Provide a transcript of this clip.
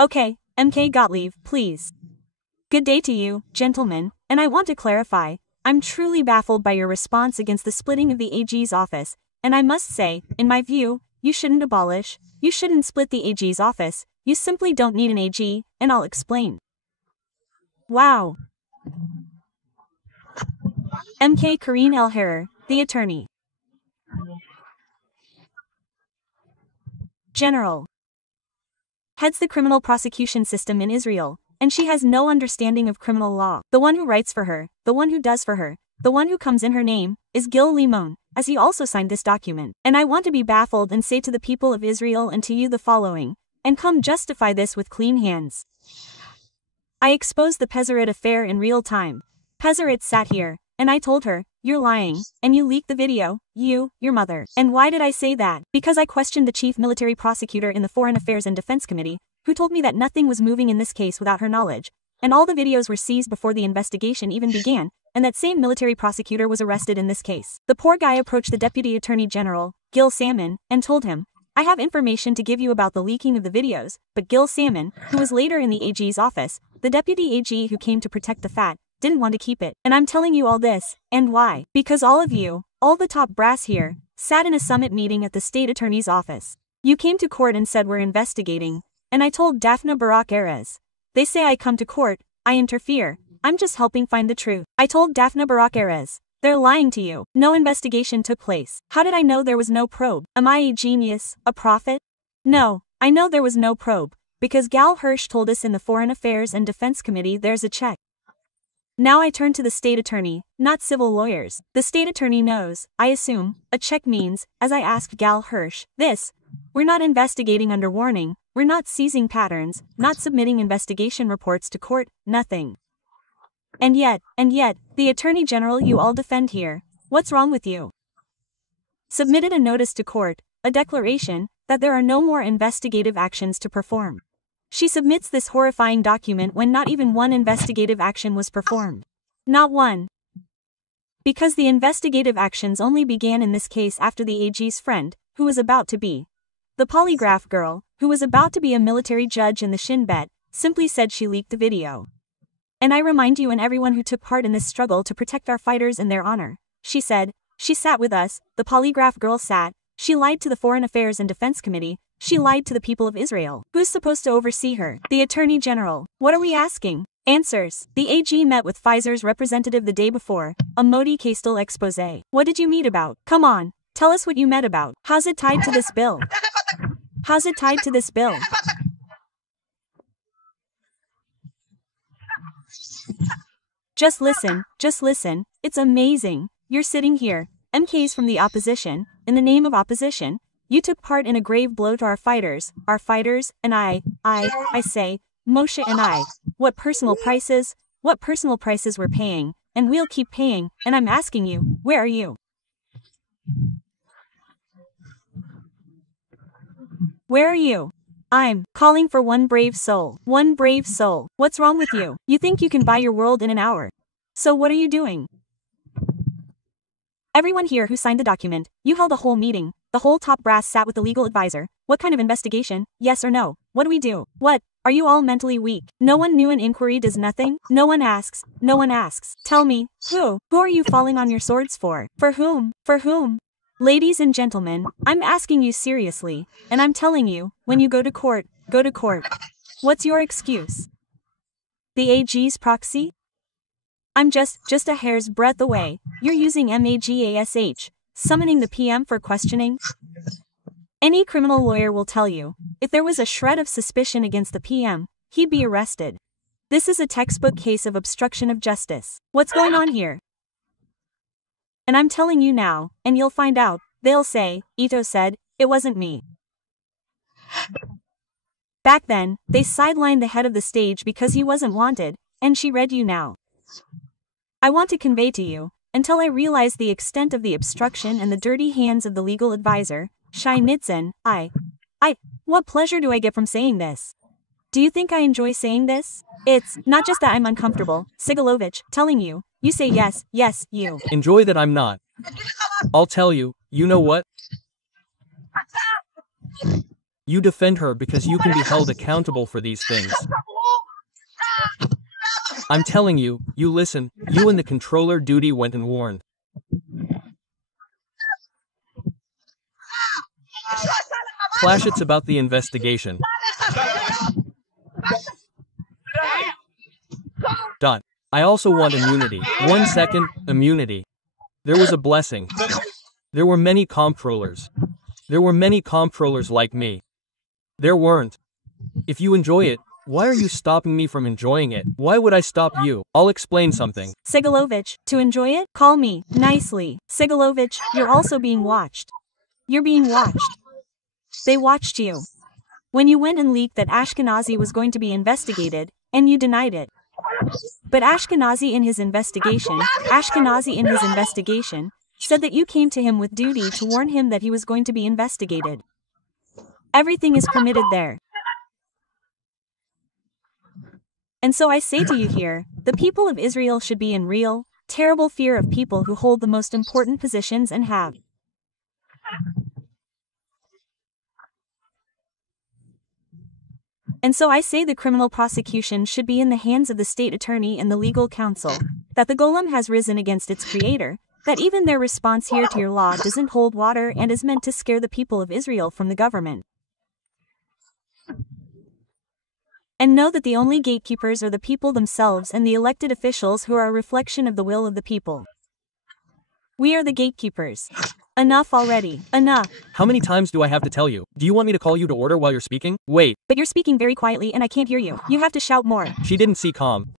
Okay, MK Gottlieb, please. Good day to you, gentlemen, and I want to clarify, I'm truly baffled by your response against the splitting of the AG's office, and I must say, in my view, you shouldn't split the AG's office, you simply don't need an AG, and I'll explain. Wow. MK Karine El Harer, the attorney general, heads the criminal prosecution system in Israel, and she has no understanding of criminal law. The one who writes for her, the one who does for her, the one who comes in her name, is Gil Limon, as he also signed this document. And I want to be baffled and say to the people of Israel and to you the following, and come justify this with clean hands. I exposed the Pezarit affair in real time. Pezarit sat here, and I told her, you're lying, and you leaked the video, your mother. And why did I say that? Because I questioned the chief military prosecutor in the Foreign Affairs and Defense Committee, who told me that nothing was moving in this case without her knowledge, and all the videos were seized before the investigation even began, and that same military prosecutor was arrested in this case. The poor guy approached the Deputy Attorney General, Gil Salmon, and told him, I have information to give you about the leaking of the videos, but Gil Salmon, who was later in the AG's office, the Deputy AG who came to protect the fat, didn't want to keep it. And I'm telling you all this, and why? Because all of you, all the top brass here, sat in a summit meeting at the State Attorney's office. You came to court and said we're investigating, and I told Daphne Barak Erez. They say I come to court, I interfere, I'm just helping find the truth. I told Daphne Barak Erez. They're lying to you. No investigation took place. How did I know there was no probe? Am I a genius, a prophet? No, I know there was no probe, because Gal Hirsch told us in the Foreign Affairs and Defense Committee there's a check. Now I turn to the state attorney, not civil lawyers. The state attorney knows, I assume, a check means, as I asked Gal Hirsch, this. We're not investigating under warning, we're not seizing patterns, not submitting investigation reports to court, nothing. And yet, the Attorney General you all defend here, what's wrong with you? Submitted a notice to court, a declaration, that there are no more investigative actions to perform. She submits this horrifying document when not even one investigative action was performed. Not one. Because the investigative actions only began in this case after the AG's friend, who was about to be the polygraph girl, who was about to be a military judge in the Shin Bet, simply said she leaked the video. And I remind you and everyone who took part in this struggle to protect our fighters and their honor. She said, she sat with us, the polygraph girl sat, she lied to the Foreign Affairs and Defense Committee, she lied to the people of Israel. Who's supposed to oversee her? The Attorney General. What are we asking? Answers. The AG met with Pfizer's representative the day before, a Modi Kastel expose. What did you meet about? Come on, tell us what you met about. How's it tied to this bill? How's it tied to this bill? Just listen, it's amazing. You're sitting here, MKs from the opposition, in the name of opposition, you took part in a grave blow to our fighters, and I say, Moshe and I, what personal prices we're paying, and we'll keep paying, and I'm asking you, where are you? Where are you? I'm calling for one brave soul. One brave soul. What's wrong with you? You think you can buy your world in an hour. So what are you doing? Everyone here who signed the document, you held a whole meeting. The whole top brass sat with the legal advisor. What kind of investigation? Yes or no? What do we do? What? Are you all mentally weak? No one knew an inquiry does nothing? No one asks. Tell me, who? Who are you falling on your swords for? For whom? For whom? Ladies and gentlemen, I'm asking you seriously, and I'm telling you, when you go to court. What's your excuse? The AG's proxy? I'm just a hair's breadth away. You're using MAGASH, summoning the PM for questioning? Any criminal lawyer will tell you, if there was a shred of suspicion against the PM, he'd be arrested. This is a textbook case of obstruction of justice. What's going on here? And I'm telling you now, and you'll find out, they'll say, Ito said, it wasn't me. Back then, they sidelined the head of the stage because he wasn't wanted, and she read you now. I want to convey to you, until I realize the extent of the obstruction and the dirty hands of the legal advisor, Shai Nitzan, what pleasure do I get from saying this? Do you think I enjoy saying this? It's not just that I'm uncomfortable, Sigalovich, telling you. You say yes, you. Enjoy that I'm not. I'll tell you, you know what? You defend her because you can be held accountable for these things. I'm telling you, you listen, you and the controller duty went and warned. Clash, it's about the investigation. I also want immunity. 1 second, immunity. There was a blessing. There were many comptrollers. There were many comptrollers like me. There weren't. If you enjoy it, why are you stopping me from enjoying it? Why would I stop you? I'll explain something. Segalovich, to enjoy it, call me, nicely. Segalovich, you're also being watched. You're being watched. They watched you. When you went and leaked that Ashkenazi was going to be investigated, and you denied it. But Ashkenazi in his investigation, said that you came to him with duty to warn him that he was going to be investigated. Everything is permitted there. And so I say to you here, the people of Israel should be in real, terrible fear of people who hold the most important positions and have. And so I say the criminal prosecution should be in the hands of the state attorney and the legal counsel, that the golem has risen against its creator, that even their response here to your law doesn't hold water and is meant to scare the people of Israel from the government. And know that the only gatekeepers are the people themselves and the elected officials who are a reflection of the will of the people. We are the gatekeepers. Enough already. Enough. How many times do I have to tell you? Do you want me to call you to order while you're speaking? Wait. But you're speaking very quietly and I can't hear you. You have to shout more. She didn't see calm.